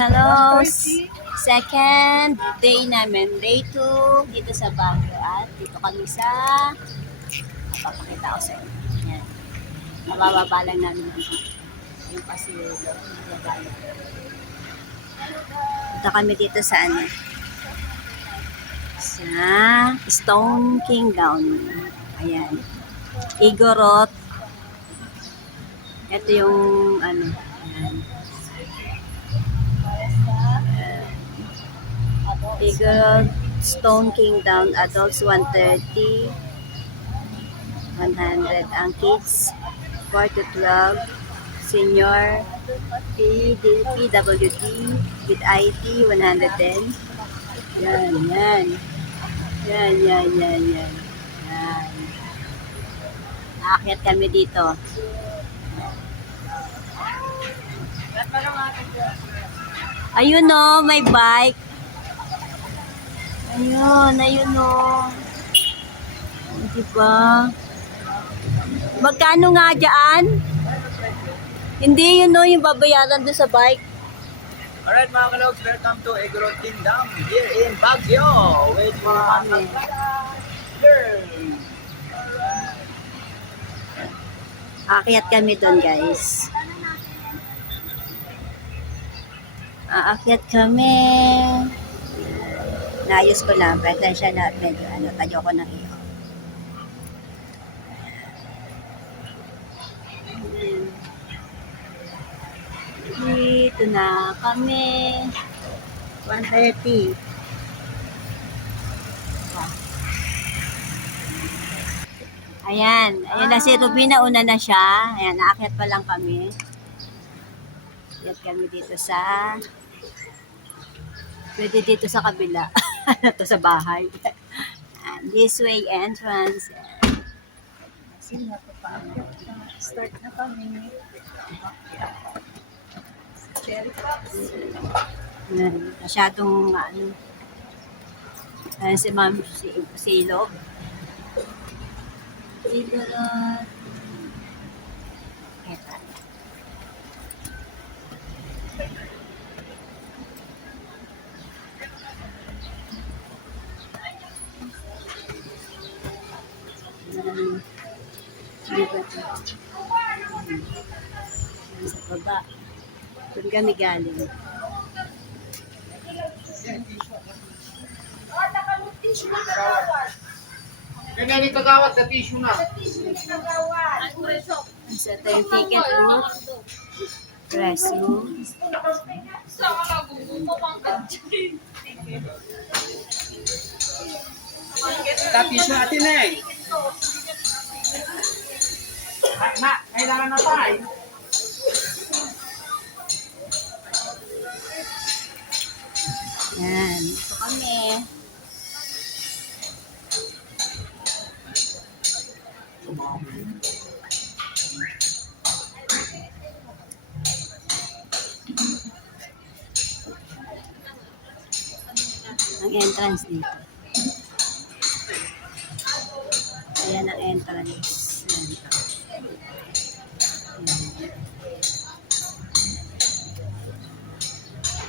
Kalos, second day namin, day 2 dito sa Baguio at dito kami sa papakita ko sa inyo. Yan. Mabababa lang namin yung pasilyo. Dito kami dito sa ano? Sa Stone Kingdom. Ayan. Igorot. Ito yung ano. Ayan. Igorot Stone Kingdom. Adults 130. 100 ang kids 4 to 12, senior PWD with IT 110. Yan. Aakyat kami dito. Ayun o, may bike. Ayun o. Diba? Magkano nga dyan? Hindi yun o, yung babayaran doon sa bike. Alright mga kalogs, welcome to Igorot Kingdom here in Baguio with mga Aakyat kami doon guys. Aakyat kami. Naayos ko lang, presensya na medyo tayo ko ng iyo. Dito na kami. 1:30. Ayan na si Rubina, una na siya. Ayan, naakyat pa lang kami. Akyat kami dito sa pwede dito sa kabila. Ito sa bahay. And this way entrance. Start na kami. Cherry pops. Masyadong si Ma'am Silog. Igorot. Eto. Sa baba. Doon kami galing. Kanya ni kagawad sa tissue na. Sa ito yung ticket mo. Press mo. Sa tissue natin eh. Kailangan na tayo. Yan. Ito kami. Ang entrance dito. Ayan ang entrance.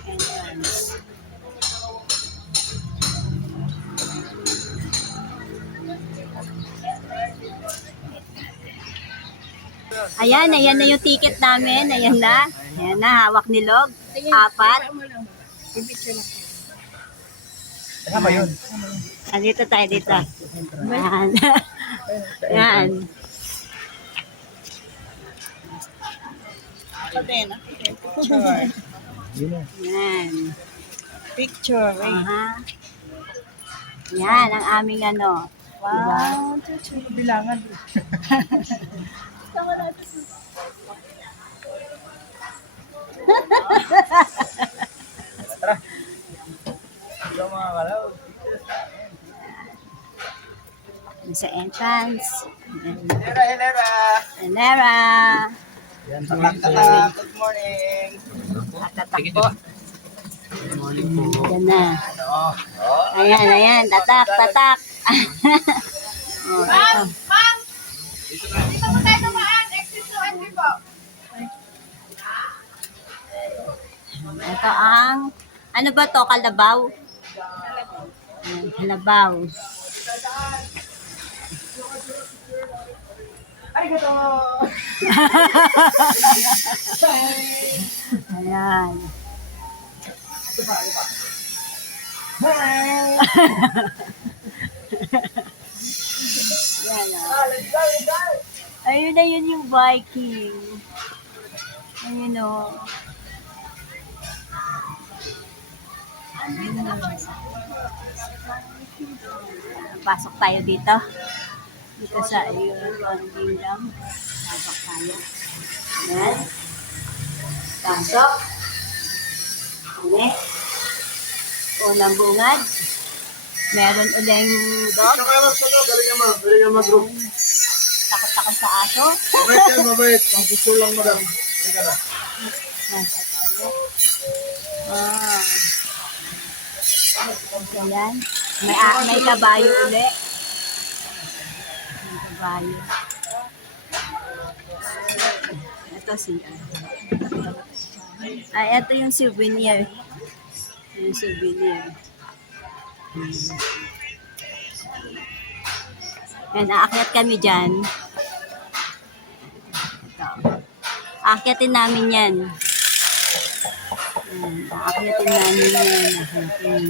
Entrance. Ayan na yung ticket namin. Ayan na, hawak ni Log. 4. Tama yun. Dito tayo, dito. Ayan. Ayan. Ayan. Picture. Yan, ang aming ano. Wow. Bilangan. Ito mga kalogs. Sa entrance. Helera. Enera. Tatak. Good morning. Tatak po. Yan na. Ano? Ayan. Tatak. Oh, ito. Dito mo tayo namaan. Exit to entry po. Ito ang, ano ba to? Kalabaw? Ayan, kalabaw. Ayan. Ayan, ayun na yun yung Viking. Ayun o. Pasok tayo dito. Dito sa European Kingdom. Pasok tayo. Ayan. Pasok. Uli. Unang bungad. Meron uling dog. Takot-takot sa aso. Mabait yan, mabait. Ang gusto lang, madam. Halika na. Ah. Ayan. May kabayo uli. May kabayo. Ito siya. Ay, ito yung souvenir. Yung souvenir. Yan, aakyat kami dyan. Ito. Aakyatin namin yan. Yan, aakyatin namin yan. Aakyatin.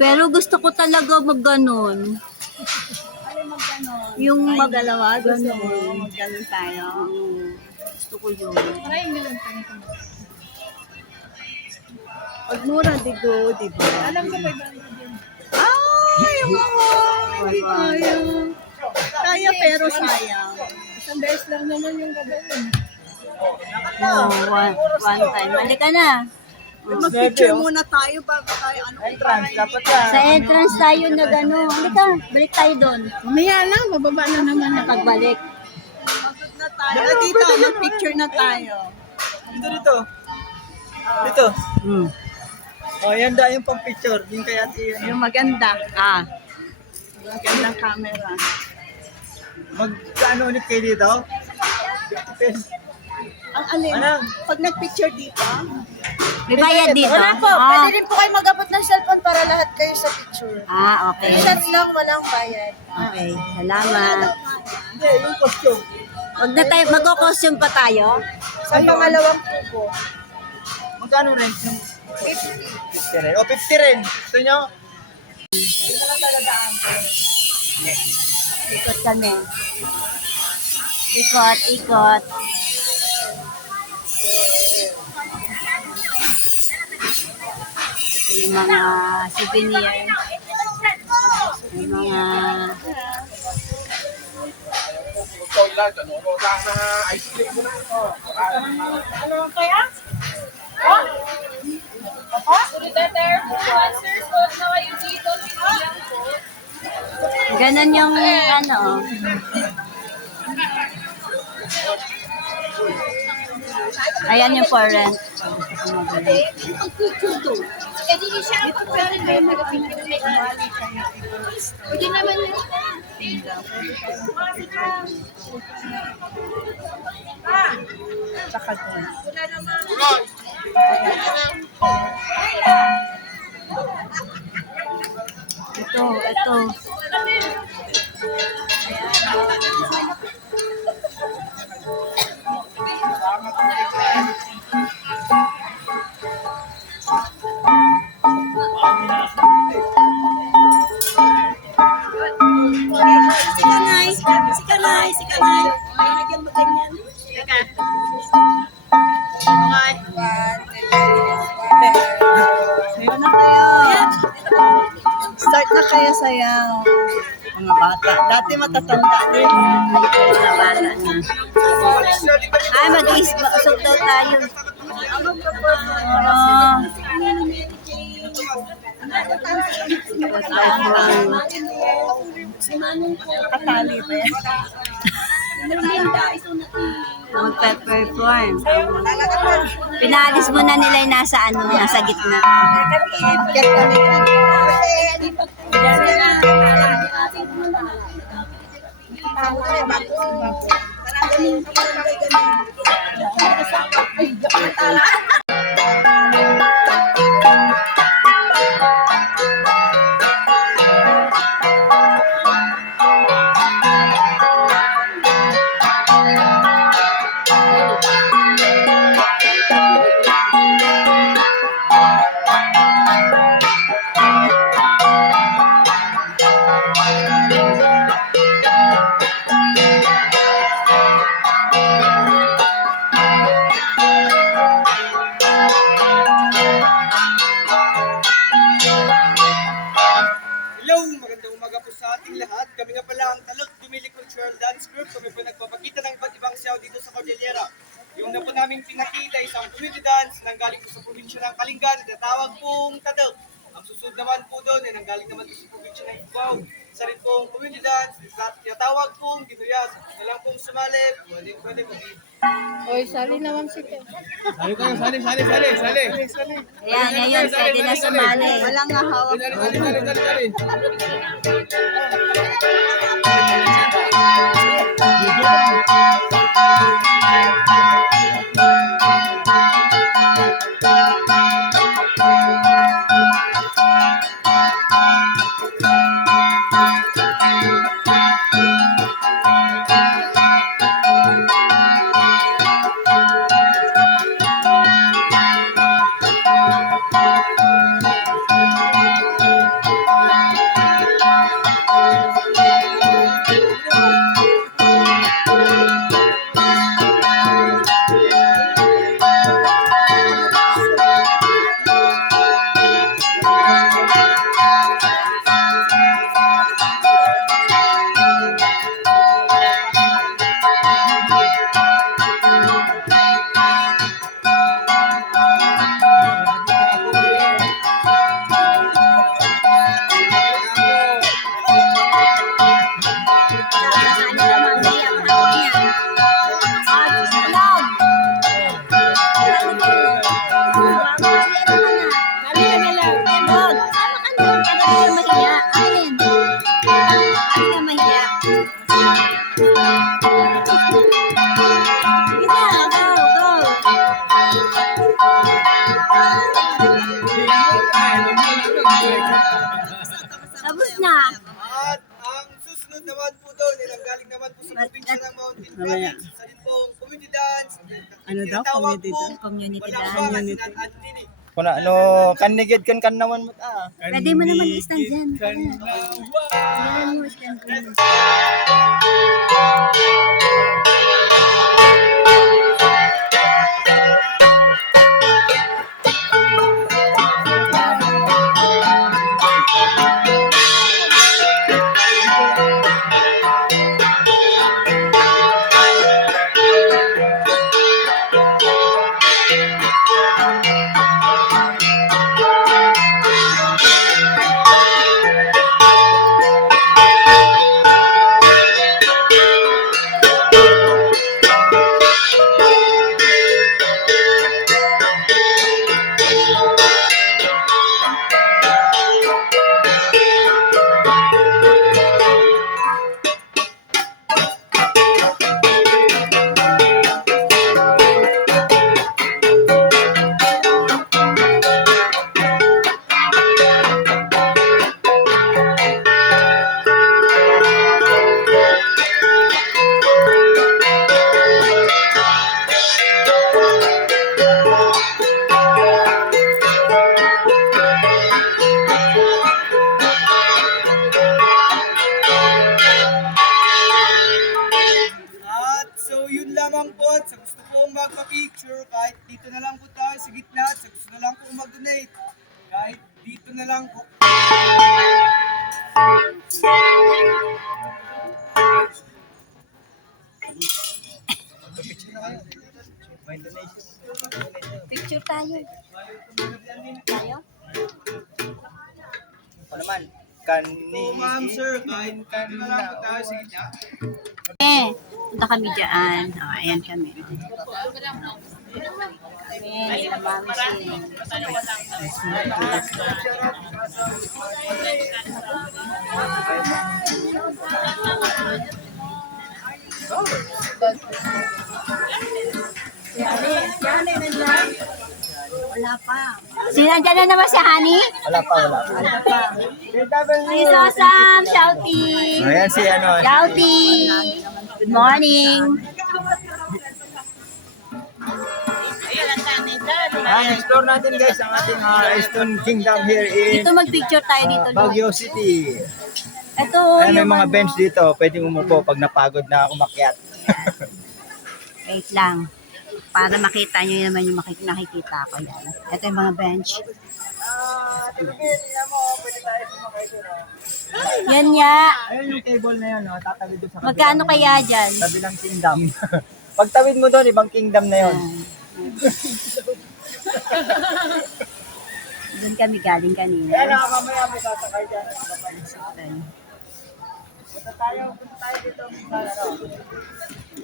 Pero gusto ko talaga mag-ganon. Yung Dalawa, gusto mo. ganon. Magganon tayo. Gusto ko yun. Maraming ganun tayo. Pag mura, digo, diba? Alam ko pa din. Ay, mga! Hindi kaya. Kaya pero sayang. Isang beses lang naman yung gagawin. No, one time. Halika na. Mag-picture muna tayo bago tayo. Ano Entrance, dapat yan. Sa entrance tayo na gano'n. Halika, balik tayo doon. Mamaya lang, mababa na naman. Pagbalik. Pagod na tayo. Dito, mag-picture na tayo. Dito. Dito. Hmm. Oh, yan da yung pang-picture. Yung kaya yan. Yung maganda. Ah. Magandang camera. Mag-ano ulit kayo dito? 50 pesos. Ang alin, Ano? pag nag-picture dito, May bayad dito? Wala po. Ah. Pwede rin po kayo mag-abot ng cellphone para lahat kayo sa picture. Ah, okay. Shots lang, walang bayad. Okay. Salamat. Hindi, yung costume. Wag na tayo, mag-costume pa tayo. Sa pangalawang po. Magkano rent? 50 rin. O, 50 rin. Gusto nyo? Ikot kami. Ikot, ikot. Ito yung mga souvenir. Yung mga... Ganon yung ano. Ayan yung for rent. Pwede naman yun. tsaka doon. Ito. Si Kanay. Ay, nagyan mo ganyan. Sayo na kayo. Start na kayo sayaw. Mga bata. Dati matatanda din. Mga bata na. Ay, mag-isok daw tayo. Katali ba yan? Magpe-perform. Pinalis mo na nila yung nasa gitna. Get kami dyan. Hello! Magandang umaga po sa ating lahat. Kami nga pala ang Talot Dumili Cultural Dance Group. Kami po nagpapakita ng iba't ibang sayaw dito sa Cordillera. Yung na po namin pinakita isang community dance na galing po sa probinsya ng Kalingan na tawag pong Tadok. Ang susunod naman po doon ay nanggaling naman po sa probinsya ng Ifugao. Isa rin pong community dance na tawag pong Ginuyas. Na lang pong sumali. Pwede po. Oy, sali naman si Ken. Sali kayo, sali. Ayan, pwede na sumali. Walang nga hawak. Sali. Tapos na. At ang susunod naman po doon, galing naman po sa probinsya ng Mountain Province. Sa rin pong community dance. Ano daw, Tinatawag community pong dance? Community Walang dance. Bangas ng Antini. Kuna ano kanigid kan naman mo ta. Pwede mo naman i-stand dyan. Ayan mo, stand dyan. At so yun lamang po. At sa gusto pong magpa-picture, kahit dito na lang po tayo sa gitna. At sa gusto na lang po mag-donate, kahit dito na lang po. Picture tayo. Tayo? Ano naman? Po ma'am sir, kahit dito na lang po tayo sa gitna. Punta kami dyan. Ayan kami. Kami, sa Mamsi. Wala pa. Sinandyan na naman si Honey. Wala pa, wala pa. Si Sosam, shouting. Ayan si ano. Shouting. Good morning. Explore natin guys ang ating Stone Kingdom here in Dito mag-picture tayo dito. Baguio City. Ito Ayan, may yung mga ano. bench dito. Pwedeng umupo pag napagod na umakyat. Wait lang. Para makita nyo naman yung nakikita ko. Yan. Ito yung mga bench. Yan nga. Ayun yung table na yun, no? Tatawid doon sa kabilang- Magkano kaya dyan? Kabilang kingdom. Pagtawid mo doon, ibang kingdom na yun. Doon kami galing kanina. Kaya na, mamaya may sasakay dyan. Punta tayo dito.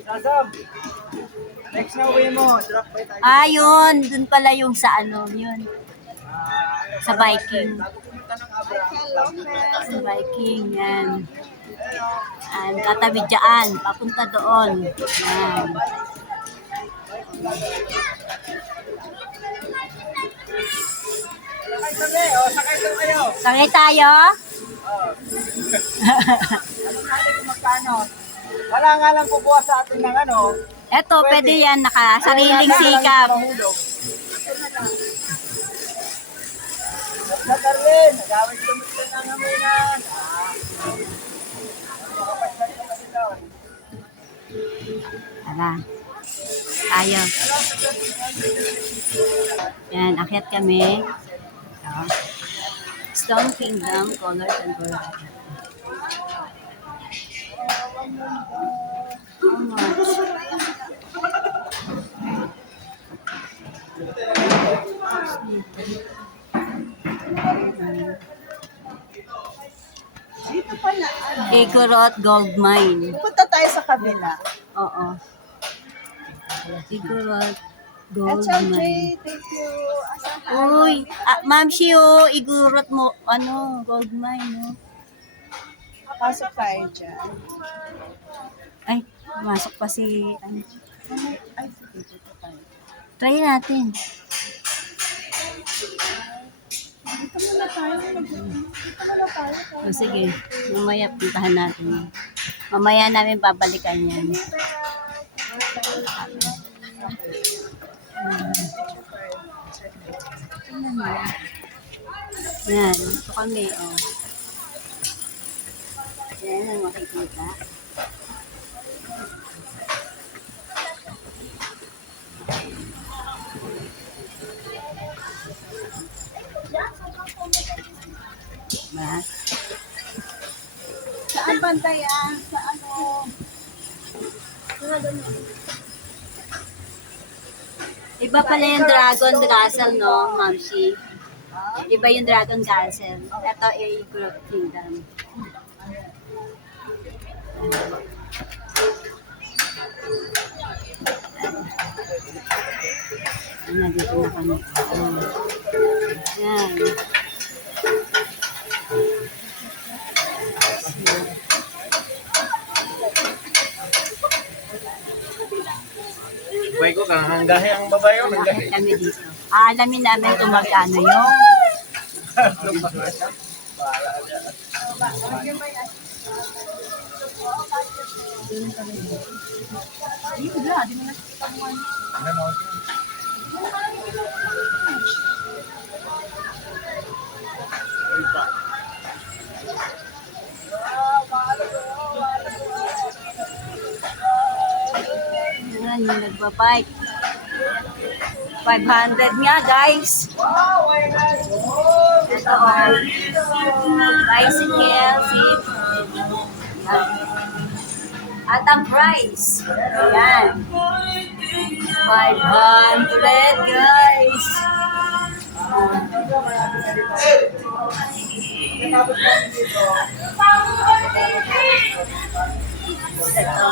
Sasam, next na uwi mo, drop by tayo. Ah, yun. Doon pala yung sa ano, yun. Sa Viking. Bago pumunta ng Abraham, Sa Viking, yan. Yan, tatawid dyan. Papunta doon. Yan. sakay doon kayo. Sakay tayo? Anong natin kung magkano? Wala nga lang kukuha sa atin ng ano. Eto, pwede yan. Nakasariling sikap. Sa Carlin, nagawin tumito na namin na. Tara. Tayo. Yan, akyat kami. Ito. Stone Kingdom, Colors and Variety. How much? Dito pala. Igorot Gold Mine. Punta tayo sa kabila. Oo. Igorot At Gold syempre, Mine. thank you. Asahan. Uy, Ma'am Shio, igurot mo, gold mine, no? Pasok tayo dyan. Ay, masok pa si, Ay, dito tayo. try natin. Dito muna tayo. Dito muna tayo. O sige, mamaya puntahan natin. Mamaya namin babalikan yan. Yan, ito kami, oh. Yan ang makikita. Diba? Saan banda yan? Sa ano? Iba pala yung Dragon Castle, no, Mamsi? Iba yung Dragon Castle. Ito ay Group Kingdom. Nandito na kami. Oh. Yan. Bay ko, hanggahe ang babae ko. Bakit kami dito? Aalamin namin kung magkano yung yan, yung nagbabike. 500 nga, guys. Ito are bicycle, seat. At ang price, ayan. 500, guys. Ito.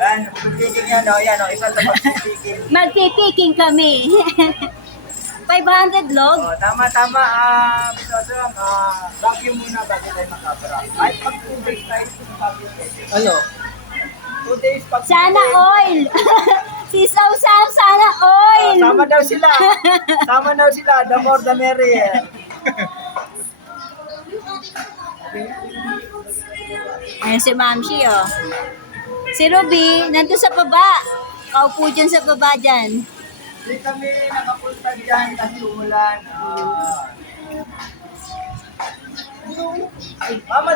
Yan, pagkiking yan, o. Yan, o. Isa sa pagkiking. Magpipiking kami. 500 log. O, tama. Mr. Osram, vacuum muna bago tayo makabra. Ay, pag 2 days tayo, vacuum. Ano? 2 days pag Sana oil. Si Sausaw sana all! Sama daw sila. Sama daw sila. The more the merrier. Ayan si Mamshi, oh. Si Ruby, nandun sa baba. Kaupo dyan sa baba dyan. Hindi kami nakapunta dyan kasi umulan.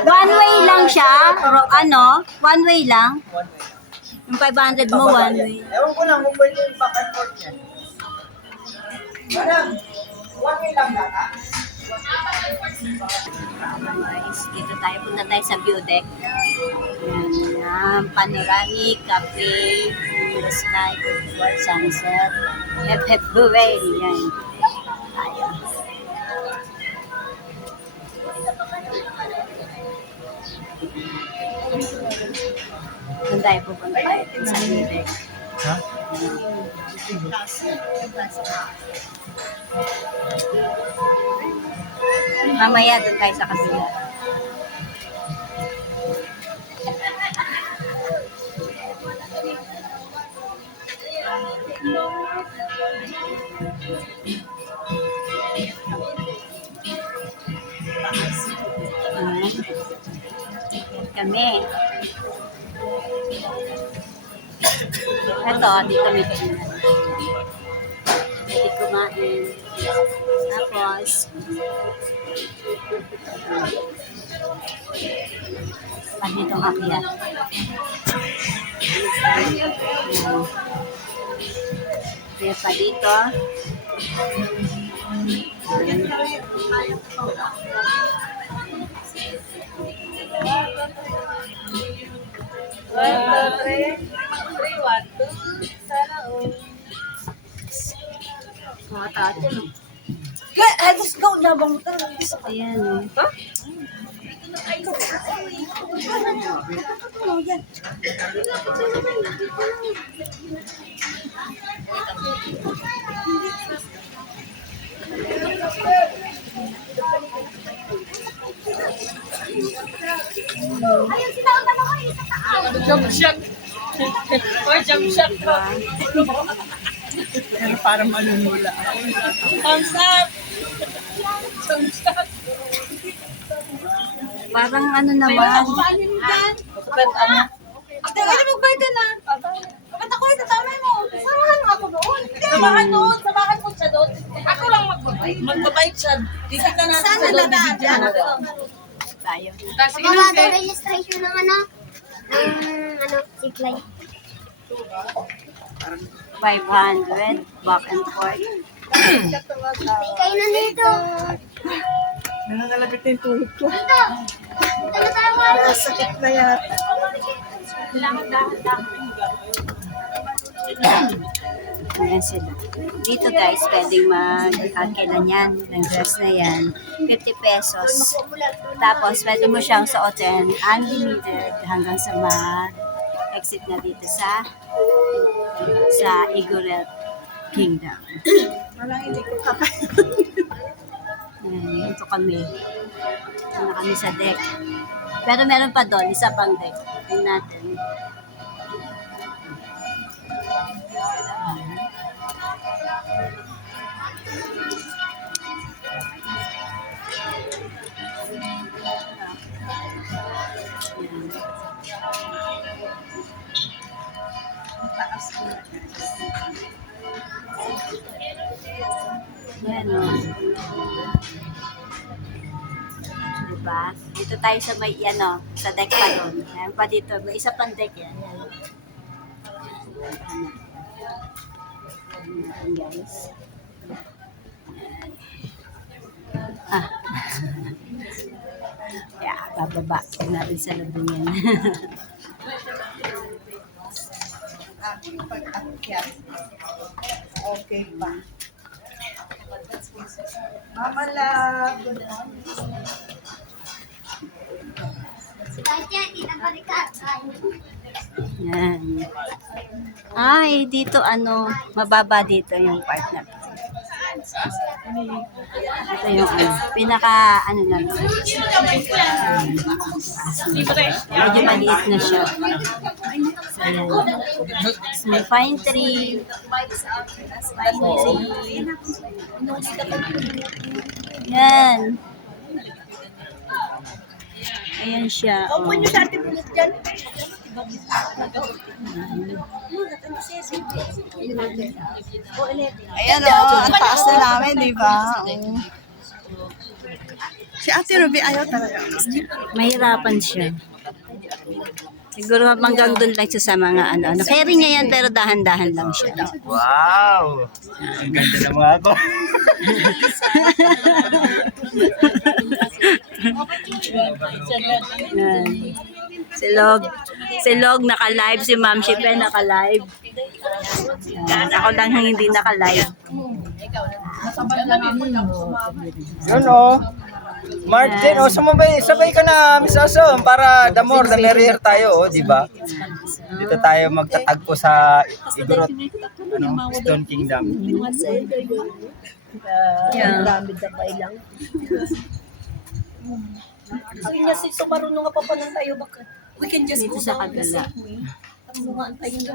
One way lang siya. One way lang. Yung 500 mo, one way. Ewan ko lang kung pwede yung back and forth yan. Madam, one way lang ba ka? Guys, dito tayo. Punta tayo sa view deck. Yan, panoramic, cafe, the sky, before sunset. February. Yan. Tayo. Doon tayo pupunta sa view deck. Mamaya doon tayo sa kabila. Kami. Ito, di kami kainan. Hindi kumain. Tapos, pag itong akyat. Kaya pa dito. Let's go, nabang ito. Ayan, oh. Pero parang malumula. Parang ano naman. Ate, ano magbayad ka na? Bakit ako yung tatamay mo? Samahan mo ako doon. Samahan doon. Samahan mo siya doon. Ako lang magbabayad. Magbabayad siya. Titignan natin sa doon. Bibigyan natin. Tayo. Wala daw registration ng ano, zipline. 500, back and forth. May kainan dito. Nangangalapit na yung tuhod ko. Dito. Dito na tayo. Sakit na yata. Ayan sila. Dito guys, pwedeng mag-kailan yan, ng dress na yan, 50 pesos. Tapos, pwede mo siyang suotin unlimited hanggang sa ma-exit na dito sa Iguret Kingdom. Walang hindi ko kakain. Ayan, ito kami. Ito na kami sa deck. Pero meron pa doon, isa pang deck. Tingnan natin. Yan o. Diba? Dito tayo sa may, sa deck pa doon. Ayan pa dito. May isa pang deck yan. Ayan guys. Ah. Yeah, bababa. Huwag natin sa lubong yan. Pag-akyat. Okay pa. Mama love. Kahit yan, tita balikat. Yan. Ay, dito mababa dito yung part na to. Ito yung pinaka ano na to. Medyo maliit na siya. So, ayan. So, may pine tree. Pine tree. Yan. Ayan siya. Oh. Ayan o, ang taas na namin, di ba? Si Ate Ruby ayaw talaga. Mahirapan siya. Siguro hanggang doon lang siya sa mga ano. Carry niya yan pero dahan-dahan lang siya. Wow! Ang ganda ng mga ako. Yan. Si Log naka-live, si Ma'am Shipe naka-live. Yan. Ako lang ang hindi naka-live. Yun o. Martin, sabay ka na, Miss Asom, para the more, the merrier tayo, di ba? Dito tayo magtatagpo sa Igorot, Stone Kingdom. Sabi niya si Sumarunong nga pa pa tayo baka we can just Dito go sa down the kabila. same way. Tamuhaan tayo na.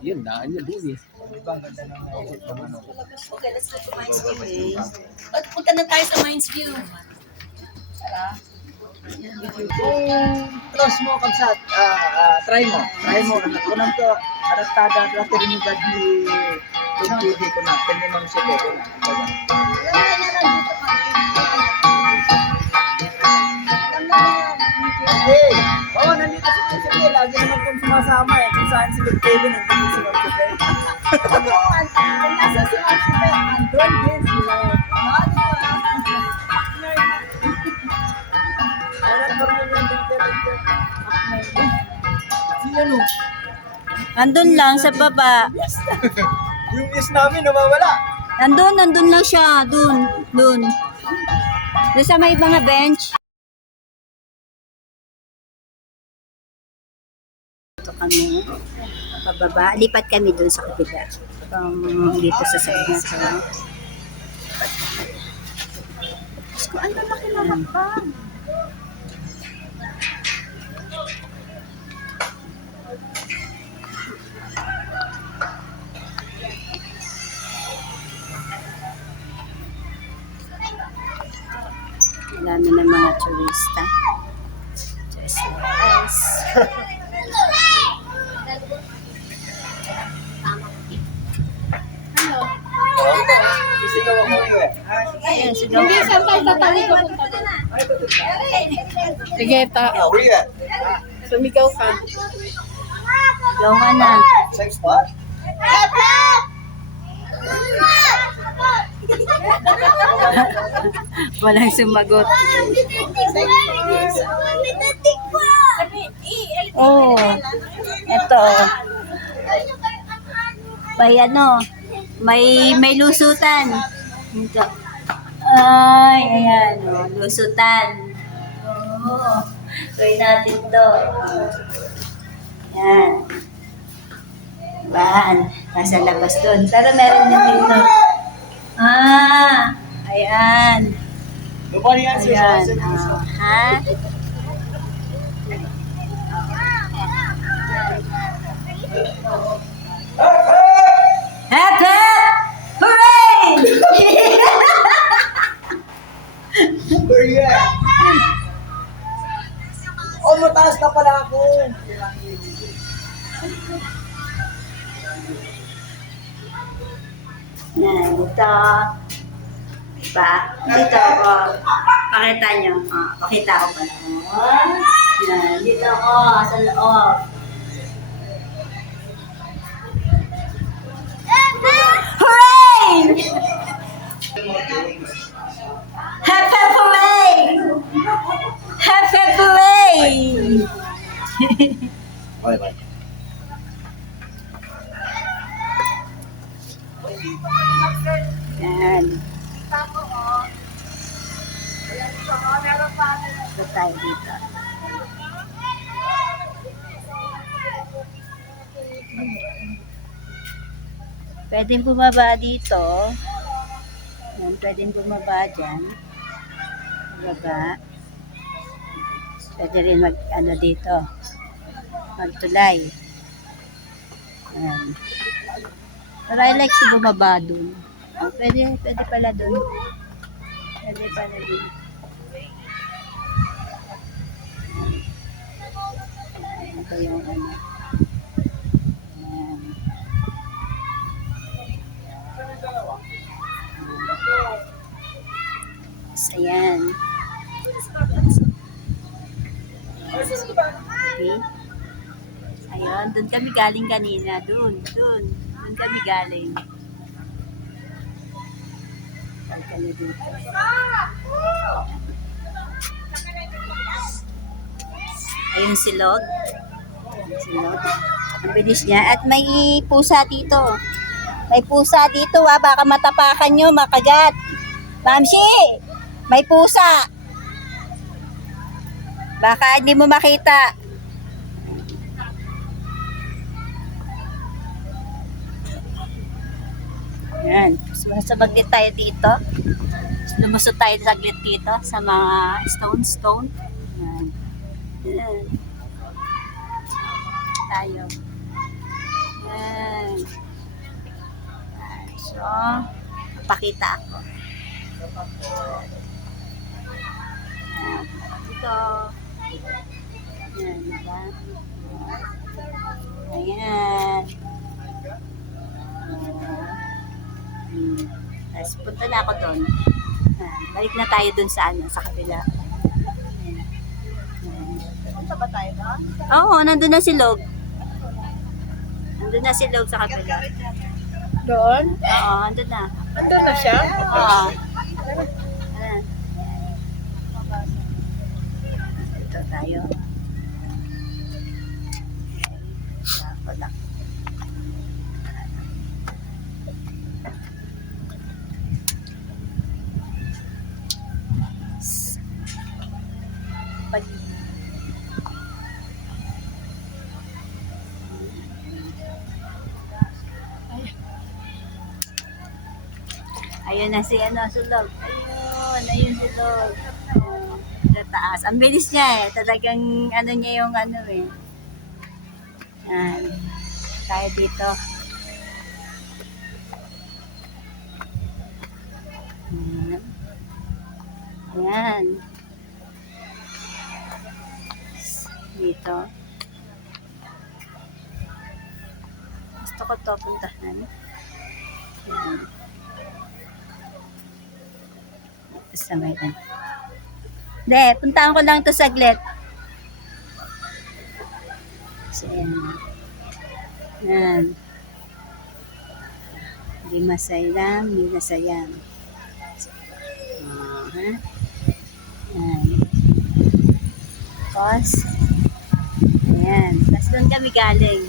Yun na, yun din eh. Okay, let's go to Mines View. Punta na tayo sa Mines View. Kung close mo kagsat, try mo. Kunang to, adaptada, klase rin yung bad ni TV ko na, pwede mong sipe ko na. Hey! Oo, nandito si Ma'am Sipe. Lagi naman kong sumasama eh. Kung saan si Lord Kevin, nandito si Ma'am Sipe. Kung nasa si Ate Ruby, andun din si Lord. Sino? Andun lang sa baba. Yung miss namin, nawawala. Nandun lang siya. Dun. Doon sa may mga bench. Ito kami. Pababa. Lipat kami dun sa kabila. Dito sa side na ito. Ang lalaki na hakbang. Dami ng mga turista. Just like us. Sisigaw ako eh. Ayan, sigaw. Sige, sumigaw ka. Sigaw ka na. Same spot? Walang sumagot. Oh, eto. May lusutan. Ito. Ay, ayan, oh, lusutan. Oh, try natin to. Ayan. Diba? Nasa labas doon. Pero meron din dito. Ayan. Nobody answers. Ayan. Ha? Hep, hep! Hooray! Where you at? Oh, mataas na pala ako. Yan, dito. Diba? Dito ako. Pakita nyo. Pakita ko pala. Yan, dito ako. Sa loob. Hooray! Hep, hep, hooray! Hep, hep, hooray! Okay, bye. Yan. Ito tayo dito. Pwedeng bumaba dito. Yan, pwedeng bumaba dyan. Baba. Pwede rin mag, ano dito, magtulay. Yan. Pero I like to bumaba dun. Oh, pwede pala dun. Pwede pala dun. Ito yung ano. Yan. So, ayan. Okay. Ayun, doon kami galing kanina. Doon kami galing. Balik kami dito. Ayun silog. Silog. Ang bilis niya. At may pusa dito. May pusa dito baka matapakan nyo, makagat. Mamsi! May pusa! Baka hindi mo makita. Yan. Sumasabaglit tayo dito. Lumusot tayo saglit dito sa mga stone. Yan. Yan. Tayo. Yan. So, pakita ako. Yan. Dito. Yan, diba? Ayan. Tapos punta na ako doon. Balik na tayo doon sa ano, sa kabila. Punta ba tayo doon? Oo, nandun na si Log. Nandun na si Log sa kabila. Doon? Oo, nandun na. Andun na siya? Oo. Ayan. Ito tayo. Wala. Pag ayun na si ano, sulog. Ayun sulog. Sa taas. Ang bilis niya eh. Talagang ano niya yung ano eh. Yan. Tayo dito. Ayan. Dito. Gusto ko to puntahan. Ayan. Sa may ano. Hindi, puntahan ko lang to saglit. So, ayan. Ayan. Hindi masayang, hindi nasayang. Ha? Ayan. Tapos, ayan. Tapos doon kami galing.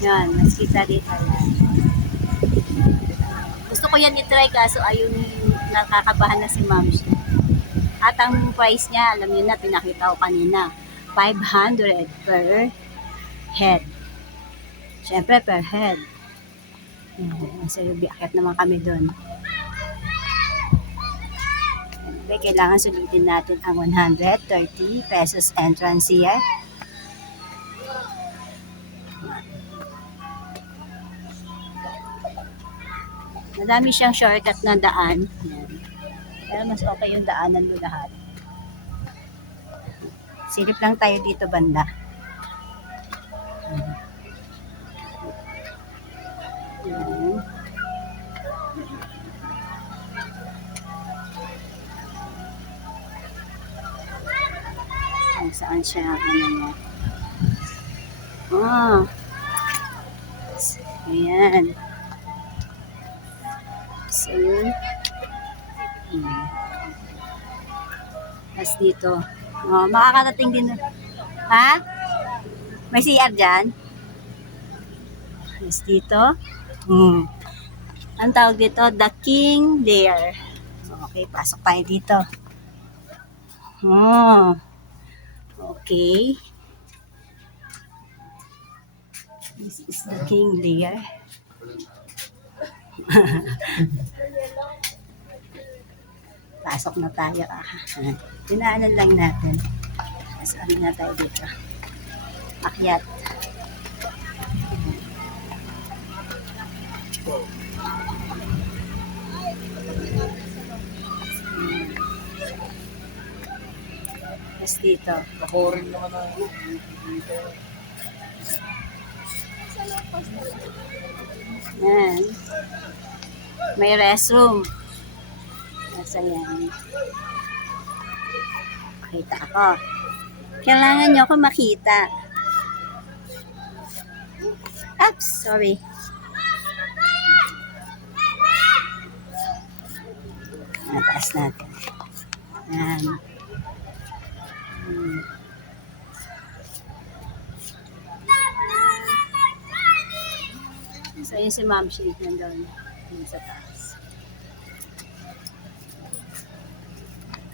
Yan, mas kita dito. Gusto ko yan itry kaso ayun nakakabahan na si Ma'am. At ang price niya, alam niyo na, pinakita ko kanina. 500 per head. Siyempre, per head. So, biakit naman kami doon. Siyempre, kailangan sulitin natin ang 130 pesos entrance here. Madami siyang shortcut na daan. Yan. Pero mas okay yung daanan mo lahat. Silip lang tayo dito banda. Yan. Ay, saan siya? Ano niya? Oh. Ayan. So, yun. Tapos dito. Oh, makakarating din. Ha? May CR dyan? Tapos dito. Ang tawag dito, The King Lair. Okay, pasok tayo dito. Oh. Okay. This is The King Lair. Pasok na tayo. Dinaanan lang natin. Mas ano na tayo dito. Akyat. Tapos dito. Kaporin naman ang Yan. May restroom. Nasa yan. Makita ako. Kailangan nyo ako makita. Oops, sorry. Nataas natin. Yan. So, yun si Ma'am Shade nandun. Yun sa taas.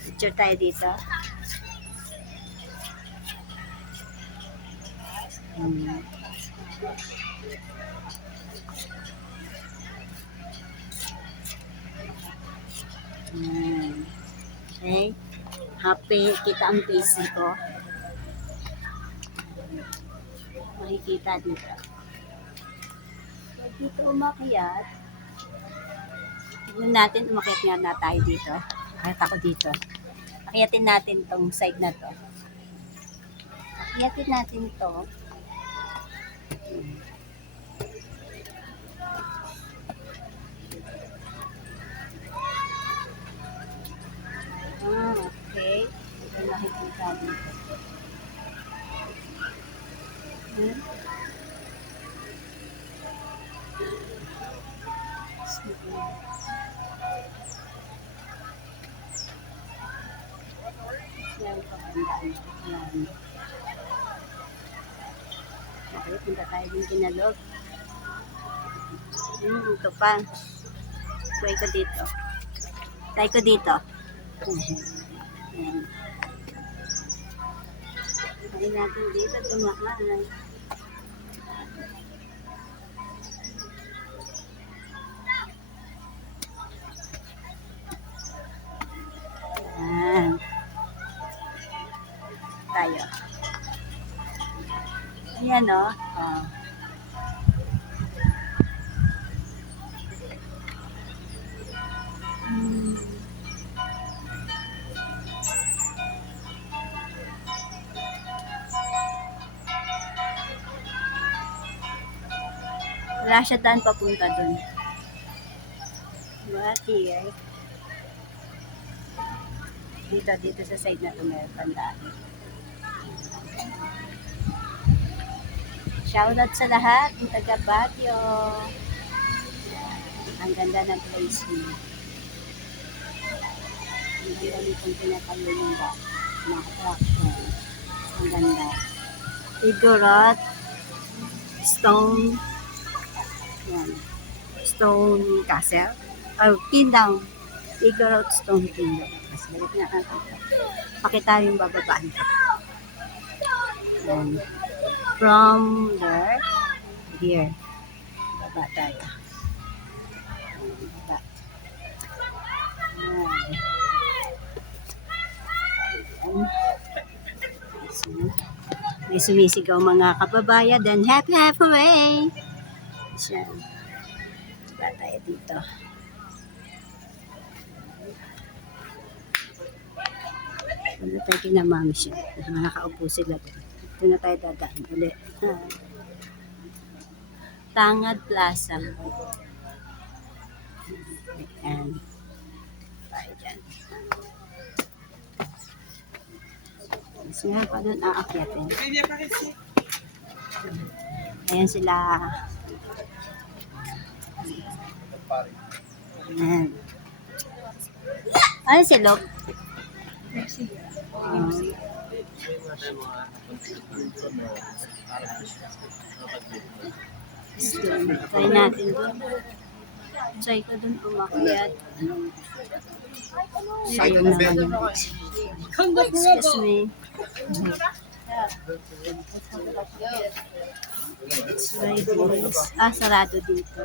Picture tayo dito. Okay. Happy. Kita ang face ko. Makikita dito. Dito umakyat. Tignan natin, umakyat nga na tayo dito. Akyat ako dito. Akyatin natin tong side na to. Akyatin natin to. Okay. Ito nakikita dito. Yan, pagandaan. Yan. Okay, punta tayo din kinalog. Ito pa. Try ko dito. Try ko dito. Yan. Try natin dito. Tumahan. Yan. Tayo. Ayan o. Oh. Wala siya daan papunta dun. But here, dito sa side na ito meron pandaan. Shoutout sa lahat ng taga Baguio. Ang ganda ng place niyo. Ang ganda nitong pinapalulunga. Mga attraction. Ang ganda. Igorot. Stone. Yan. Stone Castle. Or Kingdom. Igorot Stone Kingdom. Mas balik na natin. Pakita yung bababaan. Yan. From there, here. Baba tayo. Baba. May sumisigaw mga kababayan. Then happy hooray! Siya. Baba tayo dito. Punta tayo kina Mami siya. Nakakaupo sila doon. Ito na tayo dadaan ulit. Tangad Plaza. Ayan. Tayo dyan. Kasi nga pa doon aakyatin. Ayan sila. Ayan. Ano si Lop? Try natin doon. Try ko doon umakyat. Sayang naman yun. Excuse me. Let's try this. Sarado dito.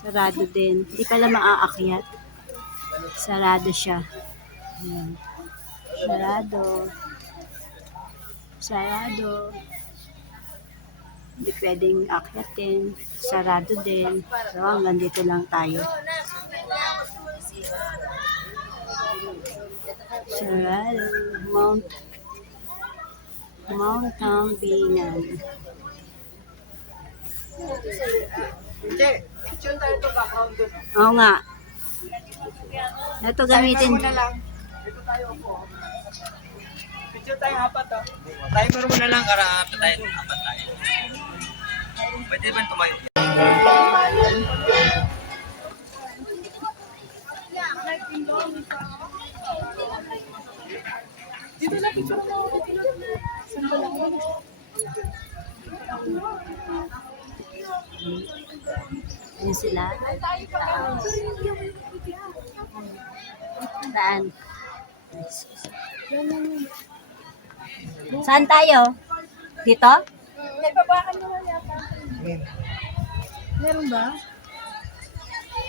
Sarado din. Hindi pala maaakyat. Sarado siya. Ayan. Sarado. Sarado. Hindi pwedeng akyatin. Sarado din. So, hanggang dito lang tayo. Sarado. Mount Tambinan. Hindi, picture tayo to background doon. Oo nga. Ito gamitin. Timer mo na lang. Dito tayo po. Picture tayo apat oh. Timer mo na lang para apat tayo. Pwede ba tumayo? Ayan sila. Saan? Saan tayo? Dito? Meron ba?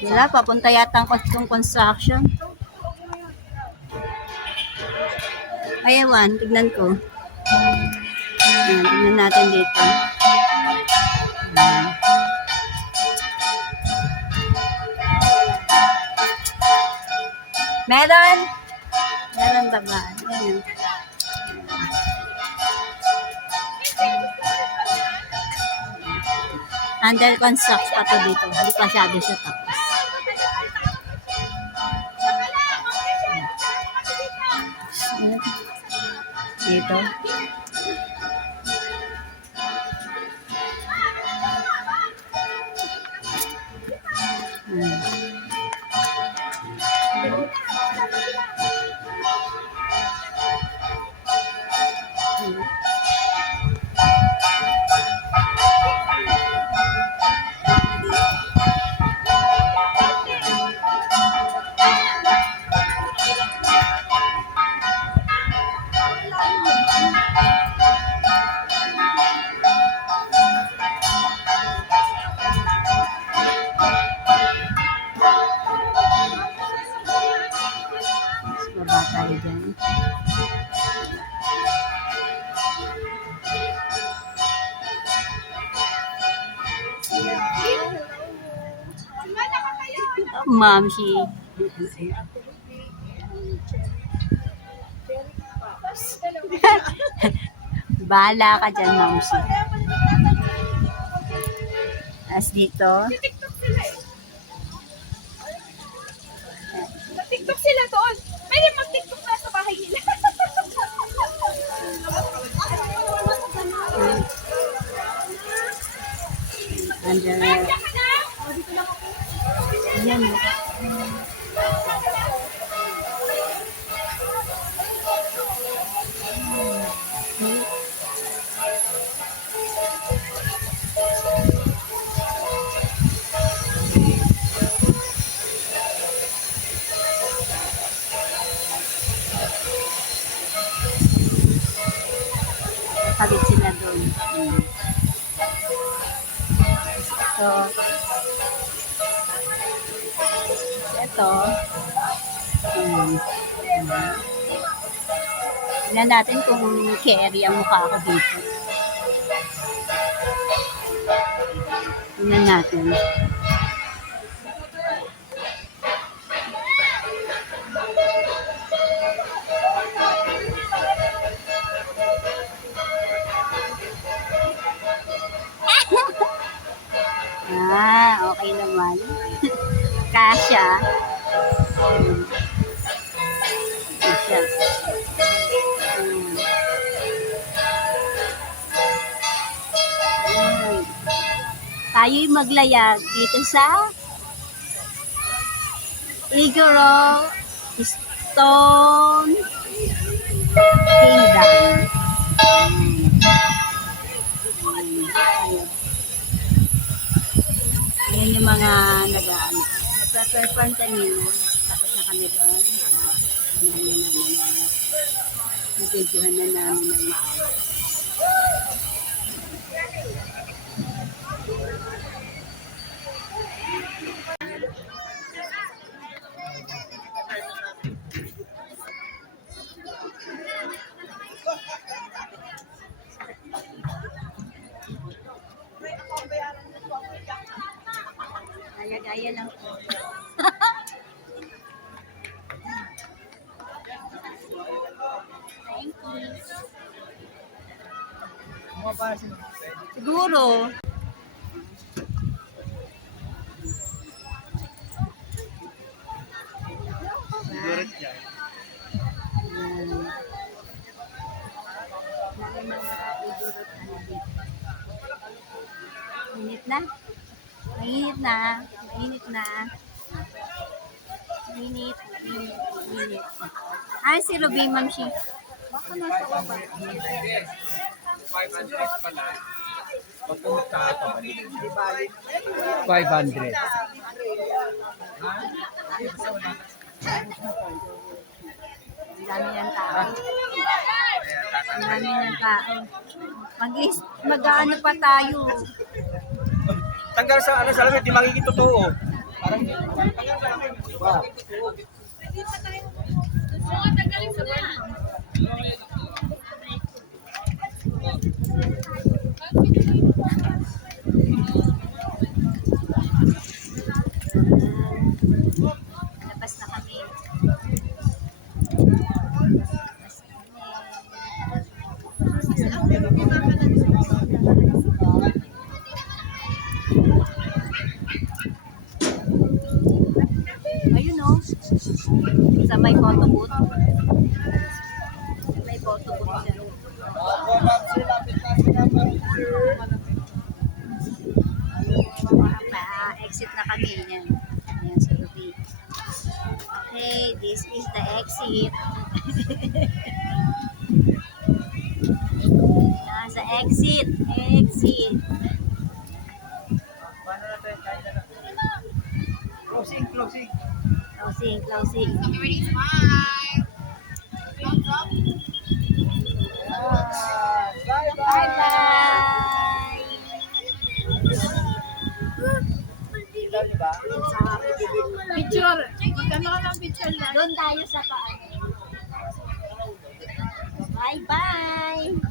Wala, papunta yata ang construction. Ay, ewan, tignan ko. Ayan, tignan natin dito. Ayan. Meron? Meron ba ba? Ayan. Under construction pa to dito. Hindi pa siya tapos. Dito. Baba tayo dyan. Mamsi. Bahala ka dyan, Mamsi. As dito. TikTok sila doon. Pwede mag-TikTok na sa bahay nila. Under. Ayan. Kabit sila doon. Ito. Tignan natin kung carry ang mukha ko dito. Tignan natin. Okay naman. Kasya. Kasya. Tayo'y maglayag dito sa Igoro Stone Kingdom. Yan yung mga nag-ano. Nagpa-perform kanina. Tapos na kami doon. Nabidyohan na namin ng maawa. Siguro. Siguro siya. Init na. Mainit na. Mainit na. Minute, minute. Ay, si Ruby, Ma'am Shi. Baka nasa baba. 500. Ang dami ng tao. Ang dami ng tao. Mag-ano pa tayo. Tanggal sa ano sa lamin, di magiging totoo. Parang Labas na kami. Ayun o. Sa may photo booth. Sa may photo booth siya. Pa-exit na kami. Yan. Ayan si Ruby. Okay, this is the exit. Sa exit. Exit. closing, closing. Closing, closing. Bye-bye. Picture. Magkano ka ng picture na? Doon tayo sa paano. Bye-bye.